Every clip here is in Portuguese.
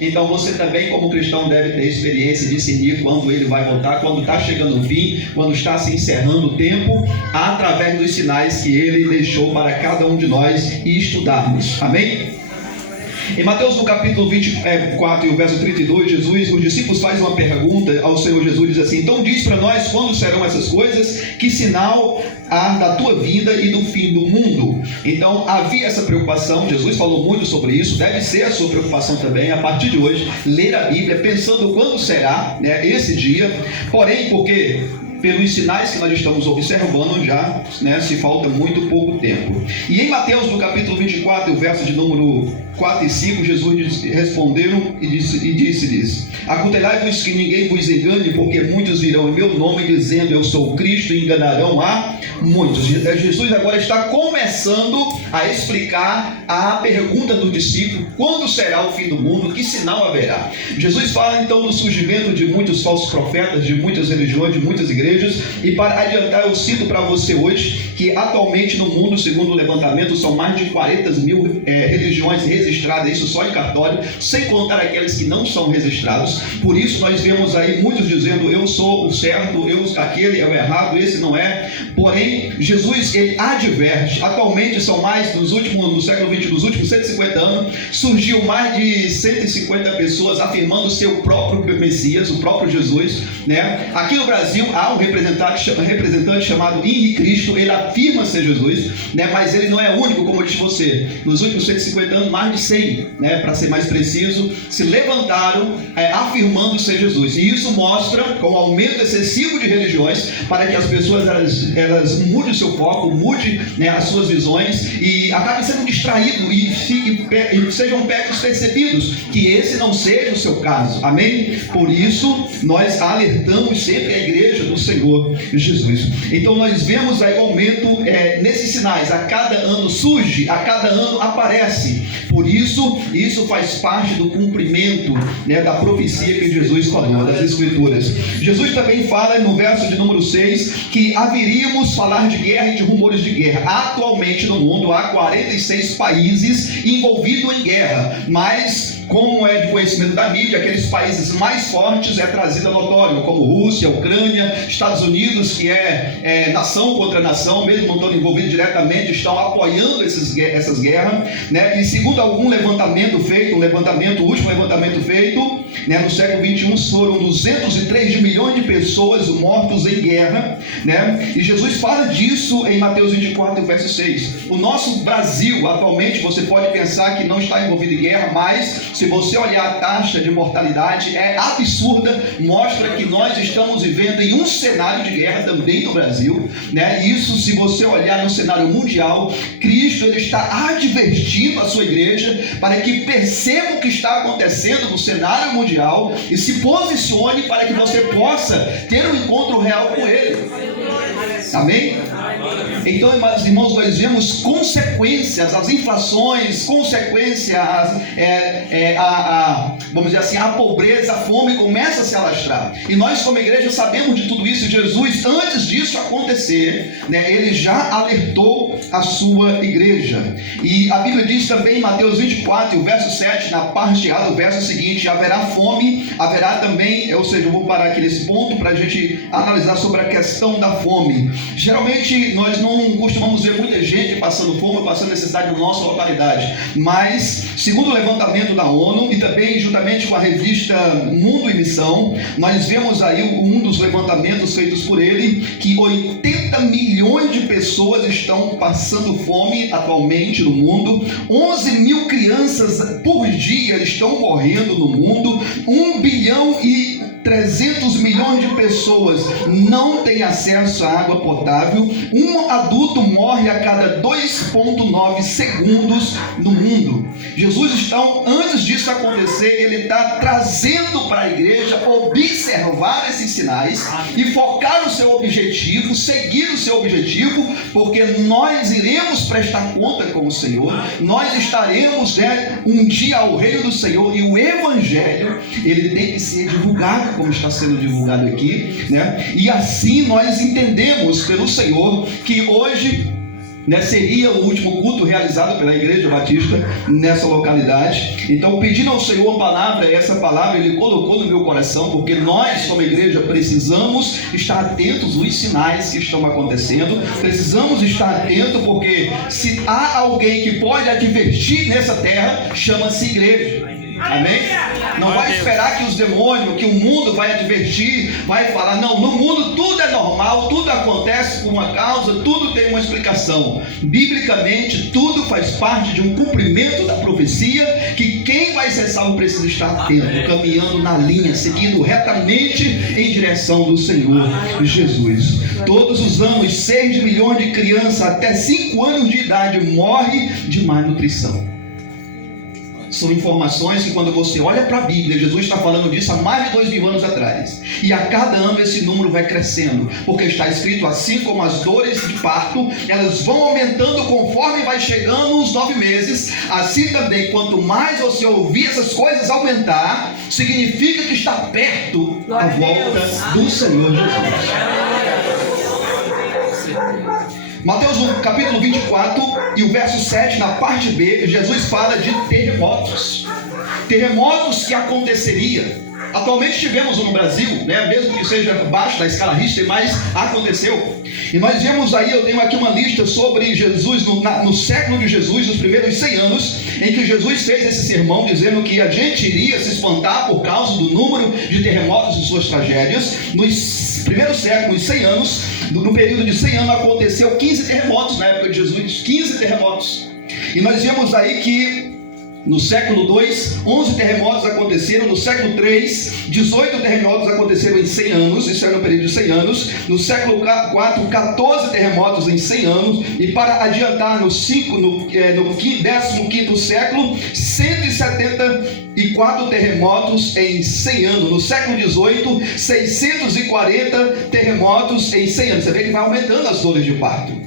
Então você também, como cristão, deve ter experiência e discernir quando ele vai voltar, quando está chegando o fim, quando está se encerrando o tempo, através dos sinais que ele deixou para cada um de nós estudarmos. Amém? Em Mateus no capítulo 24 e o verso 32, os discípulos fazem uma pergunta ao Senhor Jesus, diz assim: então diz para nós quando serão essas coisas, que sinal há da tua vinda e do fim do mundo. Então havia essa preocupação, Jesus falou muito sobre isso, deve ser a sua preocupação também, a partir de hoje, ler a Bíblia, pensando quando será, esse dia, porém, porque pelos sinais que nós estamos observando já, se falta muito pouco tempo. E em Mateus no capítulo 24, o verso de número 4 e 5, Jesus responderam e disse-lhes: aconselhai-vos que ninguém vos engane, porque muitos virão em meu nome dizendo eu sou o Cristo, e enganarão a muitos. Jesus agora está começando a explicar a pergunta do discípulo: quando será o fim do mundo? Que sinal haverá? Jesus fala então do surgimento de muitos falsos profetas, de muitas religiões, de muitas igrejas. E para adiantar, eu cito para você hoje que atualmente no mundo, segundo o levantamento, são mais de 40 mil religiões registradas, isso só em cartório, sem contar aqueles que não são registrados. Por isso nós vemos aí muitos dizendo eu sou o certo, aquele é o errado, esse não é. Porém, Jesus ele adverte. Atualmente são mais no século XX, nos últimos 150 anos, surgiu mais de 150 pessoas afirmando ser o próprio Messias, o próprio Jesus, Aqui no Brasil há um representante chamado Henrique Cristo, ele afirma ser Jesus, mas ele não é único, como eu disse você. Nos últimos 150 anos, mais de 100, para ser mais preciso, se levantaram afirmando ser Jesus. E isso mostra, com o aumento excessivo de religiões, para que as pessoas elas mudem o seu foco, mudem as suas visões e acabem sendo distraídos e sejam pegos percebidos, que esse não seja o seu caso. Amém? Por isso, nós alertamos sempre a igreja do Senhor Jesus. Então nós vemos aí aumento nesses sinais. A cada ano surge, a cada ano aparece. Por isso faz parte do cumprimento da profecia que Jesus falou, das Escrituras. Jesus também fala no verso de número 6 que haveríamos falar de guerra e de rumores de guerra. Atualmente no mundo há 46 países envolvidos em guerra, mas como é de conhecimento da mídia, aqueles países mais fortes é trazido a notório, como Rússia, Ucrânia, Estados Unidos, que é nação contra nação, mesmo não estando envolvidos diretamente, estão apoiando essas guerras, E segundo algum levantamento feito, o último levantamento feito, no século XXI, foram 203 milhões de pessoas mortas em guerra, E Jesus fala disso em Mateus 24, verso 6. O nosso Brasil, atualmente, você pode pensar que não está envolvido em guerra, mas se você olhar a taxa de mortalidade é absurda, mostra que nós estamos vivendo em um cenário de guerra também no Brasil, Isso, se você olhar no cenário mundial, Cristo ele está advertindo a sua igreja para que perceba o que está acontecendo no cenário mundial e se posicione para que você possa ter um encontro real com Ele. Amém? Então, irmãos, nós vemos consequências, as inflações, consequências, vamos dizer assim, a pobreza, a fome começa a se alastrar. E nós, como igreja, sabemos de tudo isso. Jesus, antes disso acontecer, ele já alertou a sua igreja. E a Bíblia diz também em Mateus 24, o verso 7, na parte A do verso seguinte: haverá fome, haverá também, ou seja, eu vou parar aqui nesse ponto para a gente analisar sobre a questão da fome. Geralmente nós não costumamos ver muita gente passando fome, passando necessidade na nossa localidade, mas segundo o levantamento da ONU e também juntamente com a revista Mundo e Missão, nós vemos aí um dos levantamentos feitos por ele, que 80 milhões de pessoas estão passando fome atualmente no mundo, 11 mil crianças por dia estão morrendo no mundo, 1 bilhão e 300 milhões de pessoas não têm acesso à água potável, um adulto morre a cada 2,9 segundos no mundo. Jesus está, antes disso acontecer, ele está trazendo para a igreja observar esses sinais e focar no seu objetivo, seguir o seu objetivo, porque nós iremos prestar conta com o Senhor, nós estaremos um dia ao reino do Senhor, e o Evangelho ele tem que ser divulgado como está sendo divulgado aqui, E assim nós entendemos pelo Senhor que hoje Seria o último culto realizado pela Igreja Batista nessa localidade. Então, pedindo ao Senhor uma palavra, essa palavra Ele colocou no meu coração, porque nós, como igreja, precisamos estar atentos aos sinais que estão acontecendo. Precisamos estar atentos, porque se há alguém que pode advertir nessa terra, chama-se igreja. Amém? Não vai esperar que os demônios, que o mundo vai advertir, vai falar. Não, no mundo tudo é normal, tudo acontece por uma causa, tudo tem uma explicação. Biblicamente, tudo faz parte de um cumprimento da profecia, que quem vai ser salvo precisa estar atento, caminhando na linha, seguindo retamente em direção do Senhor Jesus. Todos os anos, 6 milhões de crianças até 5 anos de idade morrem de má nutrição. São informações que, quando você olha para a Bíblia, Jesus está falando disso há mais de 2.000 anos atrás. E a cada ano esse número vai crescendo, porque está escrito: assim como as dores de parto, elas vão aumentando conforme vai chegando os 9 meses, assim também, quanto mais você ouvir essas coisas aumentar, significa que está perto a volta do Senhor Jesus. Mateus capítulo 24 e o verso 7, na parte B, Jesus fala de terremotos. Terremotos que aconteceria. Atualmente tivemos no Brasil, mesmo que seja abaixo da escala Richter, mas aconteceu. E nós vemos aí, eu tenho aqui uma lista sobre Jesus, no século de Jesus, nos primeiros 100 anos, em que Jesus fez esse sermão, dizendo que a gente iria se espantar por causa do número de terremotos e suas tragédias. Nos primeiros séculos, 100 anos, no período de 100 anos, aconteceu 15 terremotos na época de Jesus, 15 terremotos. E nós vemos aí que no século 2, 11 terremotos aconteceram. No século 3, 18 terremotos aconteceram em 100 anos. Isso era no período de 100 anos. No século 4, 14 terremotos em 100 anos. E para adiantar, no 15º século, 174 terremotos em 100 anos. No século 18, 640 terremotos em 100 anos. Você vê que vai aumentando as dores de parto.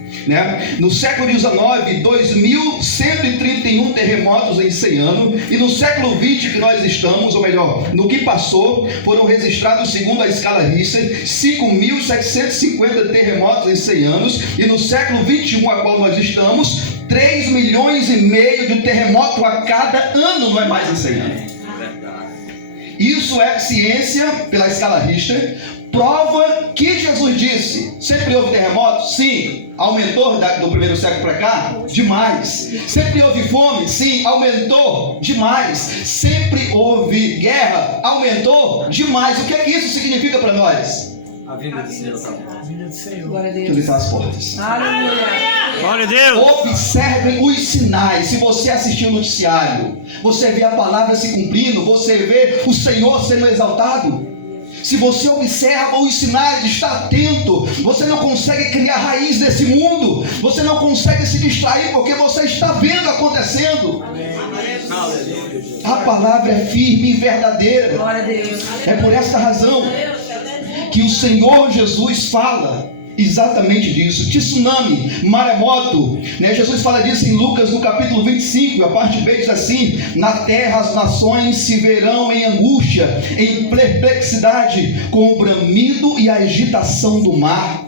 No século XIX, 2.131 terremotos em 100 anos. E no século XX que nós estamos, ou melhor, no que passou, foram registrados, segundo a escala Richter, 5.750 terremotos em 100 anos. E no século XXI, a qual nós estamos, 3,5 milhões de terremotos a cada ano, não é mais em 100 anos. Isso é ciência pela escala Richter. Prova que Jesus disse: sempre houve terremoto? Sim. Aumentou do primeiro século para cá? Demais. Sempre houve fome? Sim. Aumentou? Demais. Sempre houve guerra? Aumentou? Demais. O que é que isso significa para nós? A vinda do Senhor. Glória a Deus. Ele está às portas. Aleluia. Glória a Deus. Observem os sinais. Se você assistir o noticiário, você vê a palavra se cumprindo, você vê o Senhor sendo exaltado. Se você observa os sinais, está atento, você não consegue criar raiz nesse mundo, você não consegue se distrair, porque você está vendo acontecendo. A palavra é firme e verdadeira. É por esta razão que o Senhor Jesus fala exatamente disso. Tsunami, maremoto, Jesus fala disso em Lucas no capítulo 25, a parte B diz assim: na terra as nações se verão em angústia, em perplexidade, com o bramido e a agitação do mar.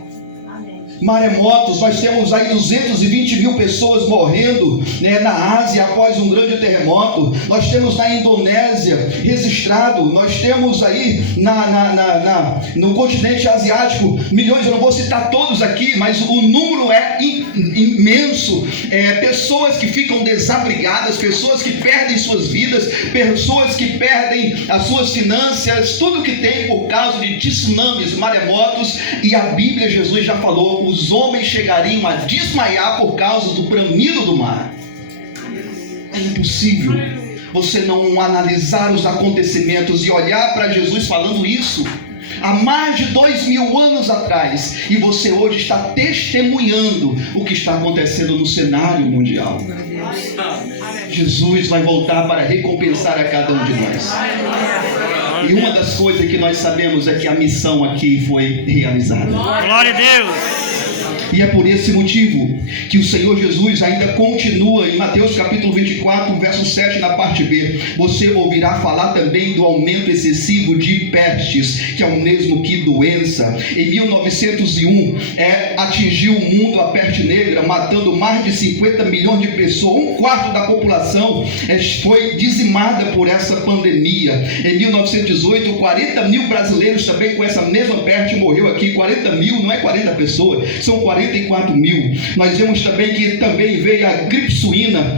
Maremotos, nós temos aí 220 mil pessoas morrendo na Ásia após um grande terremoto. Nós temos na Indonésia registrado, nós temos aí no continente asiático milhões, eu não vou citar todos aqui, mas o número é imenso. Pessoas que ficam desabrigadas, pessoas que perdem suas vidas, pessoas que perdem as suas finanças, tudo que tem por causa de tsunamis, maremotos. E a Bíblia, Jesus já falou: os homens chegariam a desmaiar por causa do bramido do mar. É impossível você não analisar os acontecimentos e olhar para Jesus falando isso há mais de 2.000 anos atrás, e você hoje está testemunhando o que está acontecendo no cenário mundial. Jesus vai voltar para recompensar a cada um de nós. E uma das coisas que nós sabemos é que a missão aqui foi realizada. Glória a Deus. E é por esse motivo que o Senhor Jesus ainda continua em Mateus capítulo 24, verso 7, na parte B. Você ouvirá falar também do aumento excessivo de pestes, que é o mesmo que doença. Em 1901, atingiu o mundo a peste negra, matando mais de 50 milhões de pessoas. Um quarto da população foi dizimada por essa pandemia. Em 1918, 40 mil brasileiros também com essa mesma peste morreu aqui. 40 mil não é 40 pessoas, são 44 mil. Nós vemos também que também veio a gripe suína,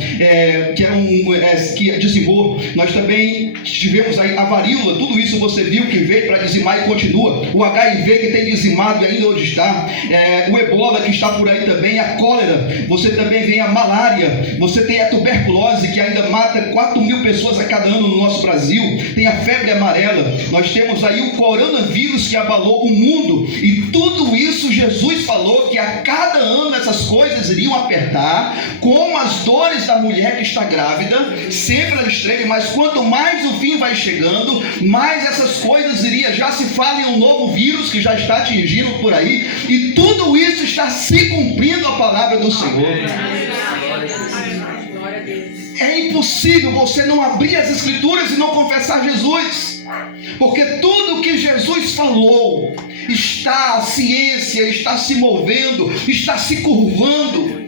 que dizimou. Nós também tivemos aí a varíola. Tudo isso você viu que veio para dizimar e continua. O HIV que tem dizimado e ainda onde está. O ebola que está por aí também. A cólera. Você também vem a malária. Você tem a tuberculose que ainda mata 4 mil pessoas a cada ano no nosso Brasil. Tem a febre amarela. Nós temos aí o coronavírus que abalou o mundo. E tudo isso Jesus falou que a cada ano essas coisas iriam apertar, como as dores da mulher que está grávida, sempre ela esteve, mas quanto mais o fim vai chegando, mais essas coisas iriam, já se fala em um novo vírus que já está atingindo por aí, e tudo isso está se cumprindo a palavra do Senhor. É impossível você não abrir as Escrituras e não confessar Jesus, porque tudo que Jesus falou, a ciência está se movendo, está se curvando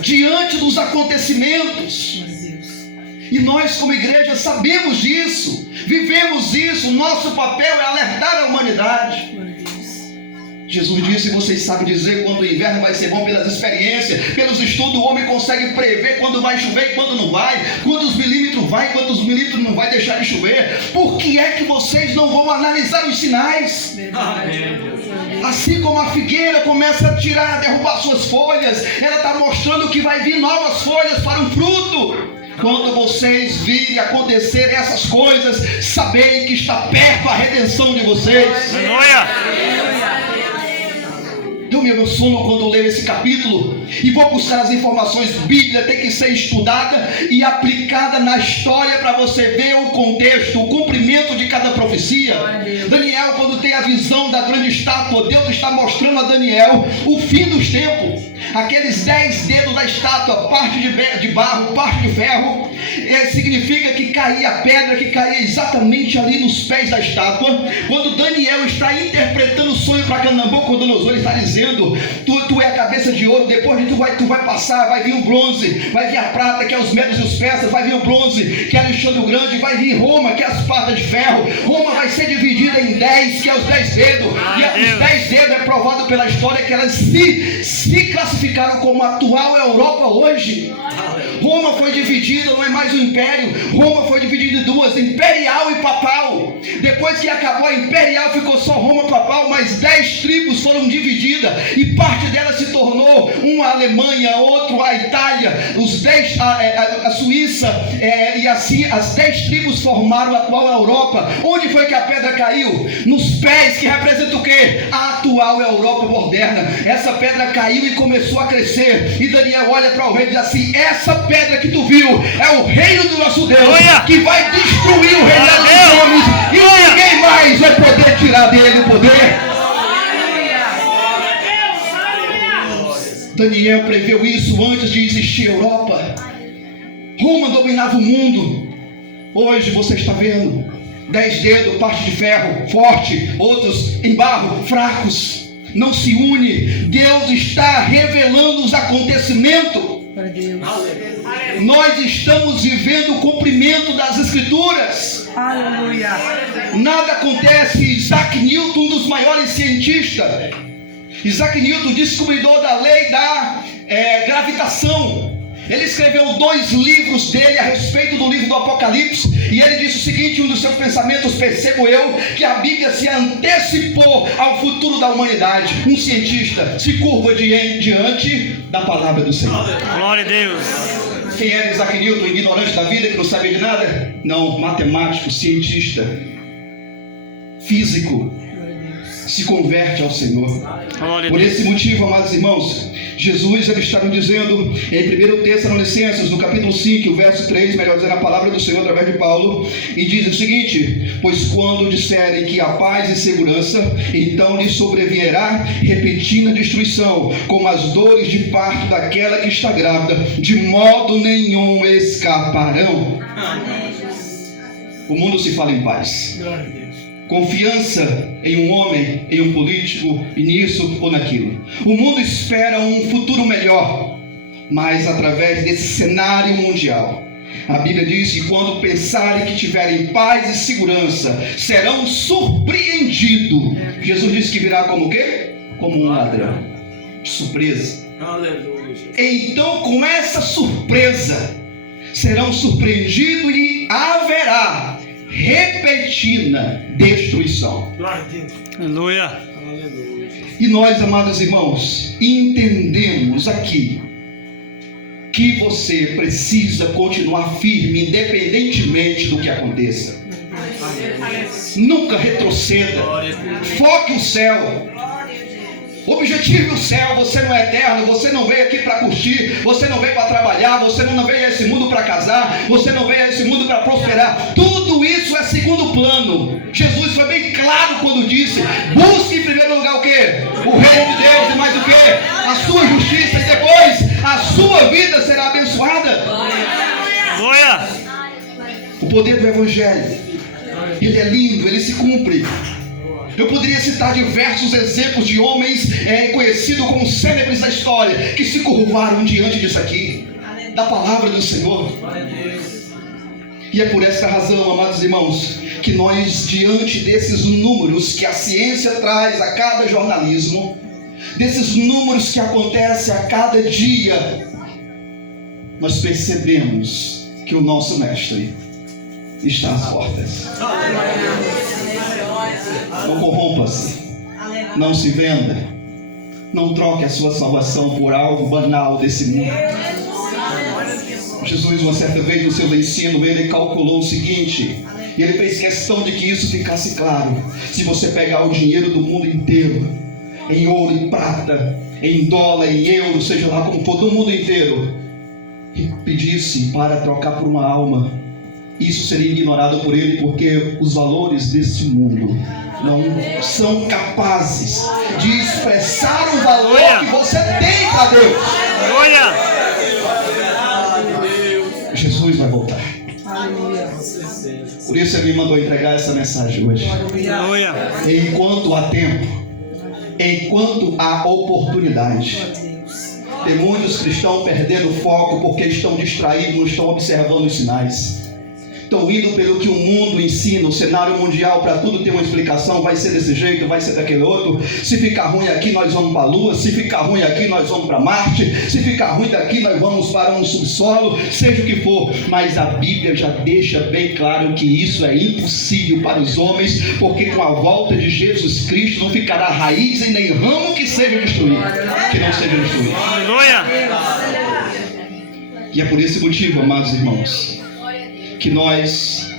diante dos acontecimentos. E nós como igreja sabemos disso, vivemos isso. Nosso papel é alertar a humanidade. Jesus disse, vocês sabem dizer quando o inverno vai ser bom pelas experiências, pelos estudos. O homem consegue prever quando vai chover e quando não vai, quantos milímetros vai, quantos milímetros não vai deixar de chover. Por que é que vocês não vão analisar os sinais? Assim como a figueira começa a tirar, a derrubar suas folhas, ela está mostrando que vai vir novas folhas para um fruto. Quando vocês virem acontecer essas coisas, sabei que está perto a redenção de vocês. Deu meu sono quando eu leio esse capítulo e vou buscar as informações bíblicas. Tem que ser estudada e aplicada na história para você ver o contexto, o cumprimento de cada profecia. Daniel, quando tem a visão da grande estátua, Deus está mostrando a Daniel o fim dos tempos. Aqueles 10 dedos da estátua, parte de barro, parte de ferro, significa que caía a pedra, que caía exatamente ali nos pés da estátua. Quando Daniel está interpretando o sonho para Nabucodonosor, ele está dizendo, tu é a cabeça de ouro, depois de tu vai passar, vai vir o bronze, vai vir a prata, que é os medos e os persas, vai vir o bronze, que é Alexandre o Grande, vai vir Roma, que é as patas de ferro. Roma vai ser dividida em 10, que é os 10 dedos, e os 10 dedos é provado pela história que elas se classificaram como a atual Europa hoje. Roma foi dividida, não é mais um império. Roma foi dividida em duas, imperial e papal. Depois que acabou a imperial, ficou só Roma papal, mas 10 tribos foram divididas, e parte delas se tornou uma Alemanha, outro a Itália, a Suíça, e assim as 10 tribos formaram a atual Europa. Onde foi que a pedra caiu? Nos pés, que representa o quê? A atual Europa moderna. Essa pedra caiu e começou a crescer, e Daniel olha para o rei e diz assim, essa pedra que tu viu é o reino do nosso Deus, que vai destruir o reino dos homens, e ninguém mais vai poder tirar dele o poder. Daniel preveu isso antes de existir a Europa. Roma dominava o mundo. Hoje você está vendo 10 dedos, parte de ferro, forte, outros em barro, fracos. Não se une. Deus está revelando os acontecimentos. Nós estamos vivendo o cumprimento das Escrituras. Aleluia. Nada acontece. Isaac Newton, um dos maiores cientistas, Isaac Newton, descobridor da lei da gravitação, ele escreveu 2 livros dele a respeito do livro do Apocalipse, e ele disse o seguinte, um dos seus pensamentos, percebo eu, que a Bíblia se antecipou ao futuro da humanidade. Um cientista se curva diante da palavra do Senhor. Glória a Deus. Quem era Isaac Newton? Ignorante da vida, que não sabia de nada? Não, matemático, cientista, físico. se converte ao Senhor. Glória a Por Deus. esse motivo, amados irmãos, Jesus ele está nos dizendo em 1 Tessalonicenses, no capítulo 5, o verso 3, melhor dizendo, a palavra do Senhor através de Paulo, e diz o seguinte: pois quando disserem que há paz e segurança, então lhes sobrevirá repentina destruição, como as dores de parto daquela que está grávida, de modo nenhum escaparão. O mundo se fala em paz, confiança em um homem, em um político, e nisso ou naquilo. O mundo espera um futuro melhor, mas através desse cenário mundial. A Bíblia diz que quando pensarem que tiverem paz e segurança, serão surpreendidos. Jesus disse que virá como o quê? Como um ladrão. Surpresa. Aleluia. Então, com essa surpresa, serão surpreendidos e haverá repentina destruição. Aleluia. E nós, amados irmãos, entendemos aqui que você precisa continuar firme, independentemente do que aconteça. Nunca retroceda. Foque o céu. Objetive o céu. Você não é eterno. Você não veio aqui para curtir. Você não veio para trabalhar. Você não veio a esse mundo para casar. Você não veio a esse mundo para prosperar. Tudo isso é segundo plano. Jesus foi bem claro quando disse: busque em primeiro lugar o quê? O reino de Deus, e mais o quê? A sua justiça, e depois a sua vida será abençoada. Glória. O poder do Evangelho, ele é lindo, ele se cumpre. Eu poderia citar diversos exemplos de homens conhecidos como célebres da história, que se curvaram diante disso aqui, da palavra do Senhor. E é por essa razão, amados irmãos, que nós, diante desses números que a ciência traz a cada jornalismo, desses números que acontecem a cada dia, nós percebemos que o nosso Mestre está às portas. Não corrompa-se, não se venda, não troque a sua salvação por algo banal desse mundo. Jesus, uma certa vez no seu ensino, ele calculou o seguinte, e ele fez questão de que isso ficasse claro: se você pegar o dinheiro do mundo inteiro, em ouro e prata, em dólar, em euro, seja lá como for, do mundo inteiro, e pedisse para trocar por uma alma, isso seria ignorado por ele, porque os valores deste mundo não são capazes de expressar o valor que você tem para Deus. Glória. Jesus vai voltar. Por isso ele me mandou entregar essa mensagem hoje. Glória. Enquanto há tempo, enquanto há oportunidade. Tem muitos cristãos perdendo o foco porque estão distraídos, não estão observando os sinais. Estão indo pelo que o mundo ensina, o cenário mundial, para tudo ter uma explicação, vai ser desse jeito, vai ser daquele outro. Se ficar ruim aqui, nós vamos para a Lua. Se ficar ruim aqui, nós vamos para Marte. Se ficar ruim daqui, nós vamos para um subsolo, seja o que for. Mas a Bíblia já deixa bem claro que isso é impossível para os homens, porque com a volta de Jesus Cristo não ficará raiz e nem ramo que seja destruído, que não seja destruído. Glória. E é por esse motivo, amados irmãos, que nós,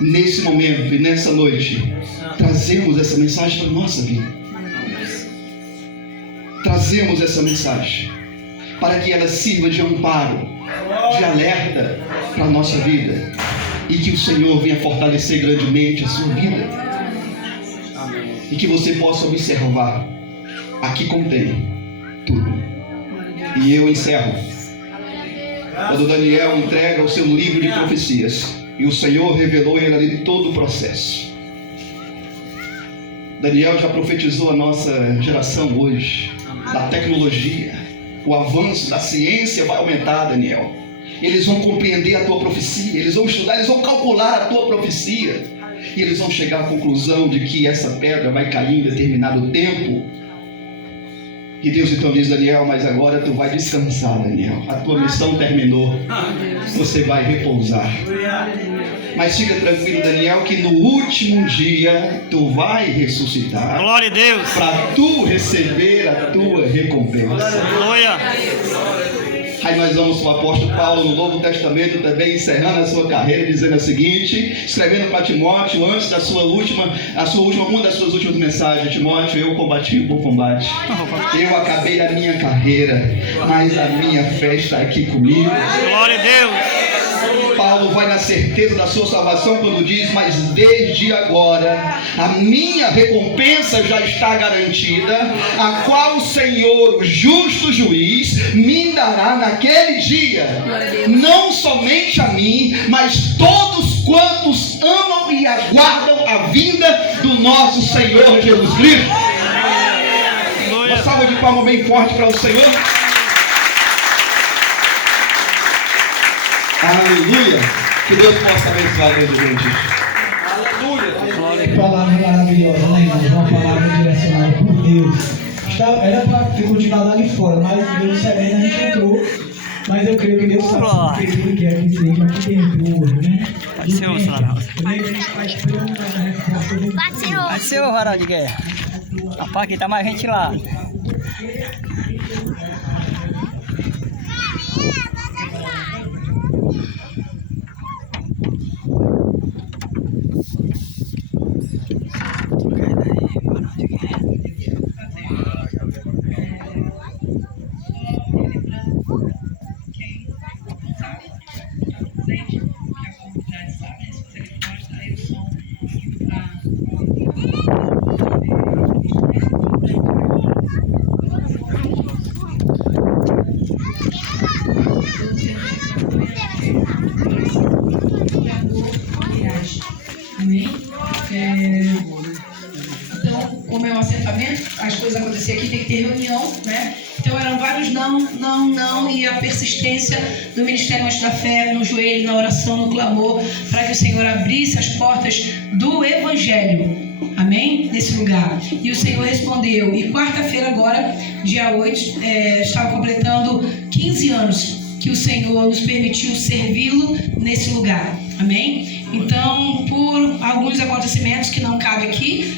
nesse momento e nessa noite, trazemos essa mensagem para a nossa vida. Trazemos essa mensagem para que ela sirva de amparo, de alerta para a nossa vida, e que o Senhor venha fortalecer grandemente a sua vida, e que você possa observar: aqui contém tudo. E eu encerro quando Daniel entrega o seu livro de profecias, e o Senhor revelou a ele ali todo o processo. Daniel já profetizou a nossa geração hoje, da tecnologia, o avanço da ciência vai aumentar, Daniel. Eles vão compreender a tua profecia, eles vão estudar, eles vão calcular a tua profecia, e eles vão chegar à conclusão de que essa pedra vai cair em determinado tempo. E Deus então diz: Daniel, mas agora tu vai descansar, Daniel. A tua missão terminou. Você vai repousar. Mas fica tranquilo, Daniel, que no último dia tu vai ressuscitar. Glória a Deus. Para tu receber a tua recompensa. Glória. Aí nós vamos com o apóstolo Paulo no Novo Testamento também, encerrando a sua carreira, dizendo o seguinte, escrevendo para Timóteo, antes da uma das suas últimas mensagens: Timóteo, eu combati o bom combate, eu acabei a minha carreira, mas a minha fé está aqui comigo. Glória a Deus. Paulo vai na certeza da sua salvação quando diz: mas desde agora a minha recompensa já está garantida, a qual o Senhor, o justo juiz, me dará naquele dia, não somente a mim, mas todos quantos amam e aguardam a vinda do nosso Senhor Jesus Cristo. Uma salva de palmas bem forte para o Senhor. Aleluia. Que Deus possa abençoar a gente. Aleluia. Palavra maravilhosa, né, irmãos? Uma palavra direcionada por Deus. Era para ter continuado ali fora, mas Deus sabendo a gente entrou. Mas eu creio que Deus sabe que Ele quer que seja aqui dentro hoje, né? Pode ser um salário. Eu creio que a gente está esperando a resposta do Pode ser o varal de guerra. Rapaz, aqui tá mais ventilado. Amém? Então, como é um assentamento, as coisas aconteciam aqui, tem que ter reunião, né? Então eram vários não, e a persistência do Ministério Monte da Fé, no joelho, na oração, no clamor, para que o Senhor abrisse as portas do Evangelho. Amém? Nesse lugar. E o Senhor respondeu. E quarta-feira agora, dia 8, estava completando 15 anos que o Senhor nos permitiu servi-lo nesse lugar. Amém? Então, por alguns acontecimentos que não cabem aqui,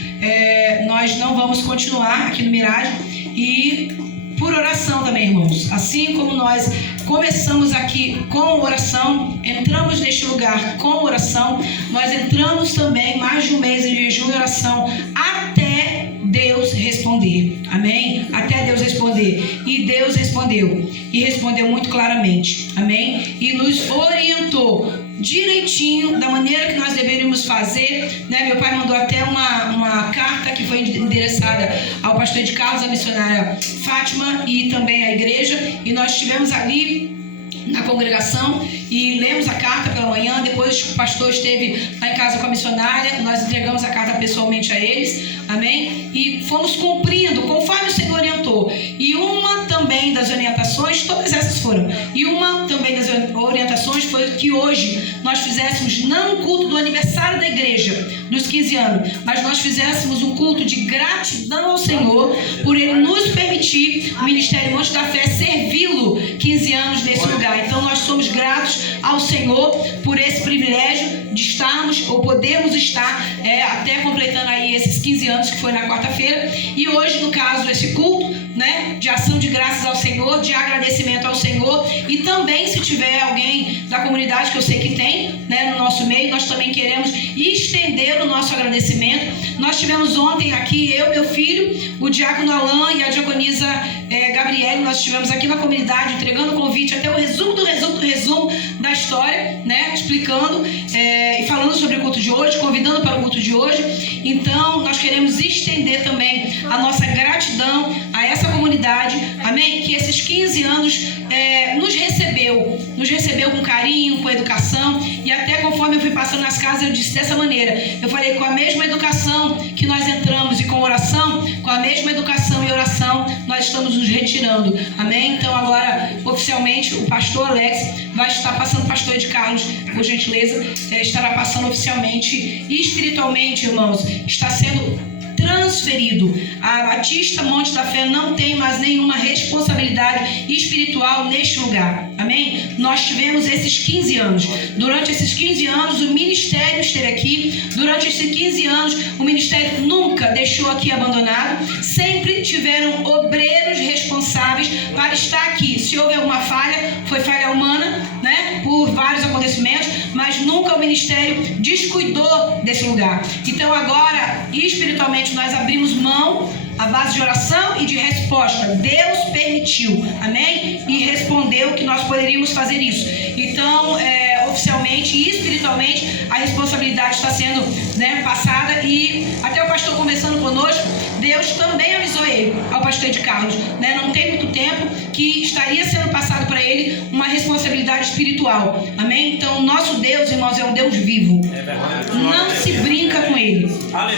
nós não vamos continuar aqui no Mirage. E por oração também, irmãos. Assim como nós começamos aqui com oração, entramos neste lugar com oração, nós entramos também mais de um mês em jejum e oração até Deus responder. Amém? Até Deus responder. E Deus respondeu. E respondeu muito claramente. Amém? E nos orientou direitinho da maneira que nós deveríamos fazer, né? Meu pai mandou até uma carta que foi endereçada ao pastor de Carlos, a missionária Fátima e também à igreja, e nós estivemos ali na congregação e lemos a carta pela manhã. Depois o pastor esteve lá em casa com a missionária, nós entregamos a carta pessoalmente a eles, amém? E fomos cumprindo conforme o Senhor orientou. E uma também das orientações, todas essas foram, e uma também das orientações foi que hoje nós fizéssemos não um culto do aniversário da igreja dos 15 anos, mas nós fizéssemos um culto de gratidão ao Senhor por Ele nos permitir, o Ministério Monte da Fé, servi-lo 15 anos nesse lugar. Então nós somos gratos ao Senhor por esse privilégio de estarmos ou podermos estar até completando aí esses 15 anos que foi na quarta-feira, e hoje no caso esse culto, né, de ação de graças ao Senhor, de agradecimento ao Senhor. E também se tiver alguém da comunidade, que eu sei que tem, né, no nosso meio, nós também queremos estender o nosso agradecimento. Nós tivemos ontem aqui, eu, meu filho, o diácono Alain e a diaconisa Gabriele, nós estivemos aqui na comunidade entregando o convite, até o resumo da história, né, explicando e falando sobre o culto de hoje, convidando para o culto de hoje. Então nós queremos estender também a nossa gratidão a essa comunidade, amém? Que esses 15 anos nos recebeu com carinho, com educação, e até conforme eu fui passando nas casas eu disse dessa maneira, eu falei, com a mesma educação que nós entramos e com oração, com a mesma educação e oração nós estamos nos retirando, amém? Então agora oficialmente o pastor Alex vai estar passando, pastor de Carlos, por gentileza, estará passando oficialmente e espiritualmente, irmãos, está sendo transferido. A Batista Monte da Fé não tem mais nenhuma responsabilidade espiritual neste lugar. Amém? Nós tivemos esses 15 anos. Durante esses 15 anos, o ministério esteve aqui. Durante durante esses 15 anos, o ministério nunca deixou aqui abandonado. Sempre tiveram obreiros responsáveis para estar aqui. Se houve alguma falha, foi falha humana, né? Por vários acontecimentos, mas nunca o ministério descuidou desse lugar. Então agora, espiritualmente, nós abrimos mão à base de oração e de resposta. Deus permitiu, amém? E respondeu que nós poderíamos fazer isso. Então, oficialmente e espiritualmente, a responsabilidade está sendo, né, passada. E até o pastor conversando conosco, Deus também avisou ele, ao pastor de Carlos, né? Não tem muito tempo que estaria sendo passado para ele uma responsabilidade espiritual, amém? Então, nosso Deus, irmãos, é um Deus vivo. Não se brinca com ele.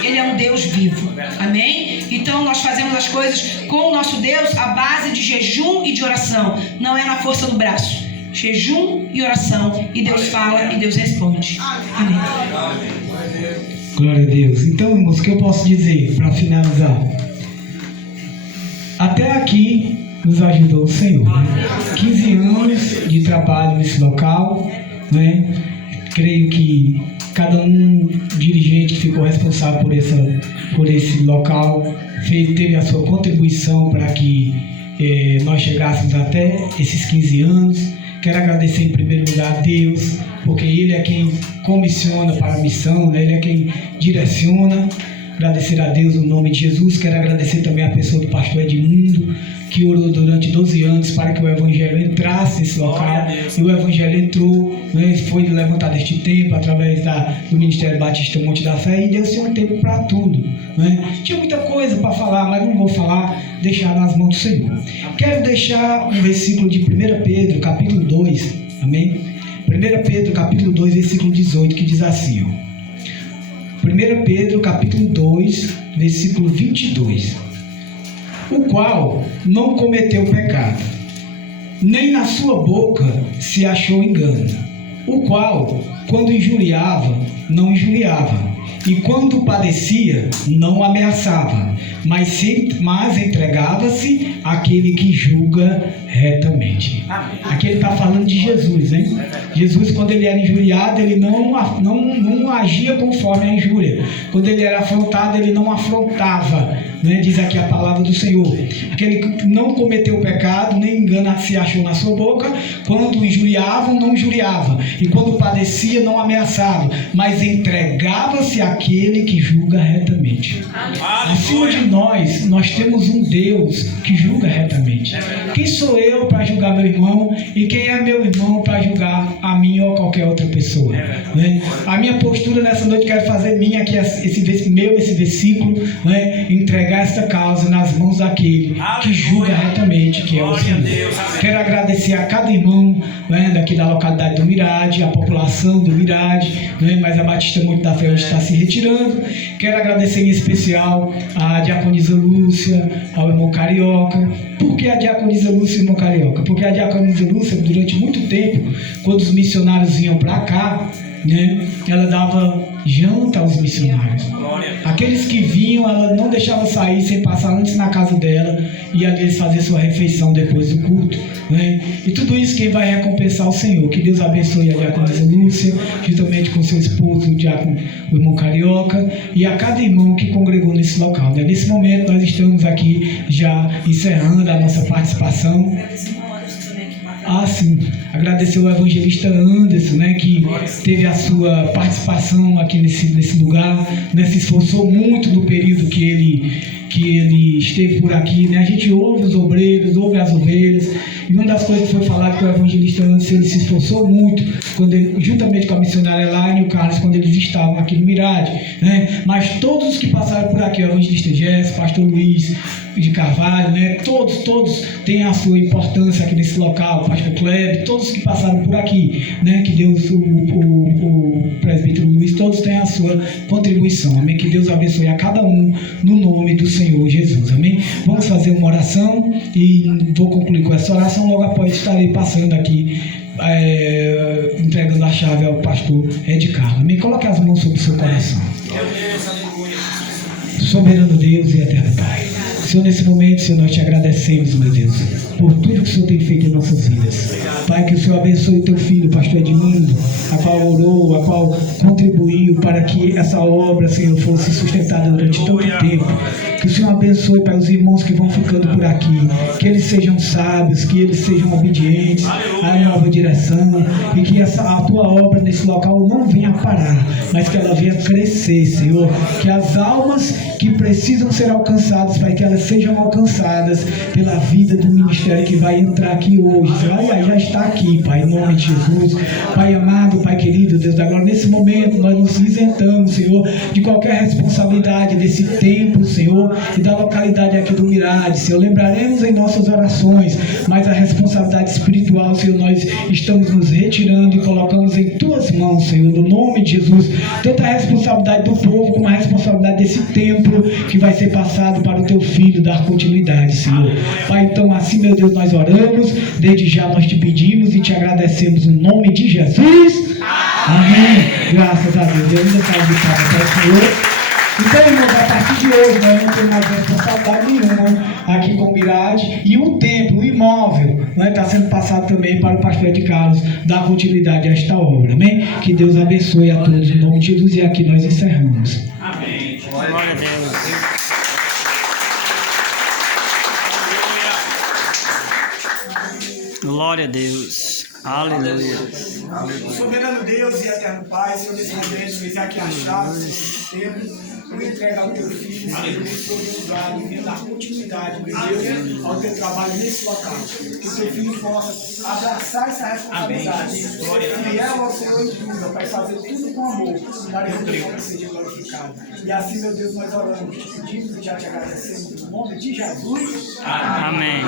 Ele é um Deus vivo, amém? Então, nós fazemos as coisas com o nosso Deus à base de jejum e de oração. Não é na força do braço. Jejum e oração. E Deus fala e Deus responde. Amém. Glória a Deus. Então, irmãos, o que eu posso dizer para finalizar? Até aqui nos ajudou o Senhor. 15 anos de trabalho nesse local, né? Creio que cada um dirigente que ficou responsável por esse local teve a sua contribuição para que nós chegássemos até esses 15 anos. Quero agradecer em primeiro lugar a Deus, porque Ele é quem comissiona para a missão, né? Ele é quem direciona. Agradecer a Deus no nome de Jesus. Quero agradecer também a pessoa do pastor Edmundo, que orou durante 12 anos para que o Evangelho entrasse nesse local. E o Evangelho entrou, né? Foi levantado este tempo através do Ministério Batista Monte da Fé, e Deus tem um tempo para tudo, né? Tinha muita coisa para falar, mas não vou falar, deixar nas mãos do Senhor. Quero deixar um versículo de 1 Pedro, capítulo 2, amém? 1 Pedro, capítulo 2, versículo 18, que diz assim, ó. 1 Pedro, capítulo 2, versículo 22. O qual não cometeu pecado, nem na sua boca se achou engano. O qual, quando injuriava, não injuriava, e quando padecia, não ameaçava, mas entregava-se àquele que julga retamente. Aqui ele está falando de Jesus, hein? Jesus, quando ele era injuriado, ele não agia conforme a injúria. Quando ele era afrontado, ele não afrontava, né? Diz aqui a palavra do Senhor. Aquele que não cometeu pecado, nem engano se achou na sua boca. Quando injuriavam, não injuriava, e quando padecia, não ameaçava, mas entregava-se àquele que julga retamente. Acima de nós temos um Deus que julga retamente. Quem sou eu para julgar meu irmão? E quem é meu irmão para julgar a mim ou a qualquer outra pessoa, né? A minha postura nessa noite, quero fazer minha aqui esse versículo, né? Entregar esta causa nas mãos daquele que julga retamente, que é o Senhor. Quero agradecer a cada irmão, né, daqui da localidade do Mirade, a população do Mirade, né? Mas a Batista Monte da Fé hoje está se retirando. Quero agradecer em especial a diaconisa Lúcia, ao irmão Carioca. Por que a diaconisa Lúcia e o irmão Carioca? Porque a diaconisa Lúcia, durante muito tempo, quando os missionários vinham para cá, né, ela dava janta aos missionários. Aqueles que vinham, ela não deixava sair sem passar antes na casa dela, e ali eles faziam sua refeição depois do culto, né? E tudo isso quem vai recompensar o Senhor. Que Deus abençoe a diaconisa Lúcia, juntamente com seu esposo, o irmão Carioca, e a cada irmão que congregou nesse local, né? Nesse momento nós estamos aqui já encerrando a nossa participação. Sim, agradecer ao evangelista Anderson, né, que teve a sua participação aqui nesse lugar, né, se esforçou muito no período que ele esteve por aqui, né? A gente ouve os obreiros, ouve as ovelhas, e uma das coisas que foi falado que o evangelista Anderson, ele se esforçou muito, juntamente com a missionária Elaine e o Carlos, quando eles estavam aqui no Mirade, né? Mas todos os que passaram por aqui, o evangelista Jess, pastor Luiz de Carvalho, né? Todos têm a sua importância aqui nesse local, o pastor Kleber, todos que passaram por aqui, né? Que Deus, o presbítero Luiz, todos têm a sua contribuição, amém? Que Deus abençoe a cada um no nome do Senhor Jesus, amém? Vamos fazer uma oração e vou concluir com essa oração. Logo após estarei passando aqui, entregando a chave ao pastor Ed Carlos, amém? Coloque as mãos sobre o seu coração. Soberano Deus e eterno Pai, Senhor, nesse momento, Senhor, nós te agradecemos, meu Deus, por tudo que o Senhor tem feito em nossas vidas. Pai, que o Senhor abençoe o teu filho, pastor Edmundo, a qual orou, a qual contribuiu para que essa obra, Senhor, fosse sustentada durante todo o tempo. Que o Senhor abençoe, Pai, os irmãos que vão ficando por aqui, que eles sejam sábios, que eles sejam obedientes à nova direção, e que a tua obra nesse local não venha parar, mas que ela venha crescer, Senhor. Que as almas que precisam ser alcançadas, Pai, que elas sejam alcançadas pela vida do ministério que vai entrar aqui hoje. Senhor, já está aqui, Pai, em nome de Jesus. Pai amado, Pai querido, Deus da glória, nesse momento nós nos isentamos, Senhor, de qualquer responsabilidade desse tempo, Senhor, e da localidade aqui do Mirade, Senhor. Lembraremos em nossas orações, mas a responsabilidade espiritual, Senhor, nós estamos nos retirando e colocamos em tuas mãos, Senhor, no nome de Jesus. Tanto a responsabilidade do povo como a responsabilidade desse templo que vai ser passado para o teu filho dar continuidade, Senhor. Pai, então assim, meu Deus, nós oramos, desde já nós te pedimos e te agradecemos no nome de Jesus. Amém. Graças a Deus. Deus ainda está de palmas para o Senhor. Então, irmãos, a partir de hoje nós não temos mais responsabilidade nenhuma aqui com o Mirade, e o templo, o imóvel, está sendo passado também para o pastor Ed Carlos dar continuidade a esta obra. Amém? Que Deus abençoe a todos em nome de Jesus, e aqui nós encerramos. Amém. Glória a Deus. Glória a Deus. Aleluia. Soberano Deus e eterno Pai, Senhor, nesse momento, fez aqui a chave, Senhor, eu entrego ao teu filho, Senhor, que usado e venha dar continuidade, meu Deus, ao teu trabalho nesse local. Que o teu filho possa abraçar essa responsabilidade. Fiel ao Senhor em tudo, Pai, fazer tudo com amor, para que o teu nome seja glorificado. E assim, meu Deus, nós oramos, te pedimos e já te agradecemos, no nome de Jesus. Amém.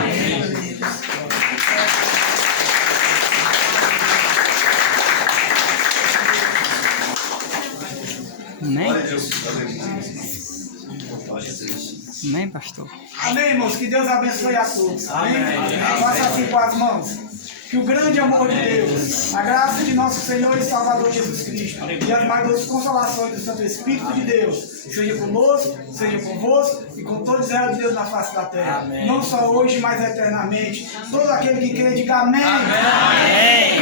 Amém? Amém, pastor? Amém, irmãos. Que Deus abençoe a todos. Amém. Faça assim com as mãos. Que o grande amor de Deus, a graça de nosso Senhor e Salvador Jesus Cristo e as mais doces consolações do Santo Espírito de Deus seja conosco, seja convosco e com todos Israel de Deus na face da terra. Amém. Não só hoje, mas eternamente. Todo aquele que crê, diga amém. Amém.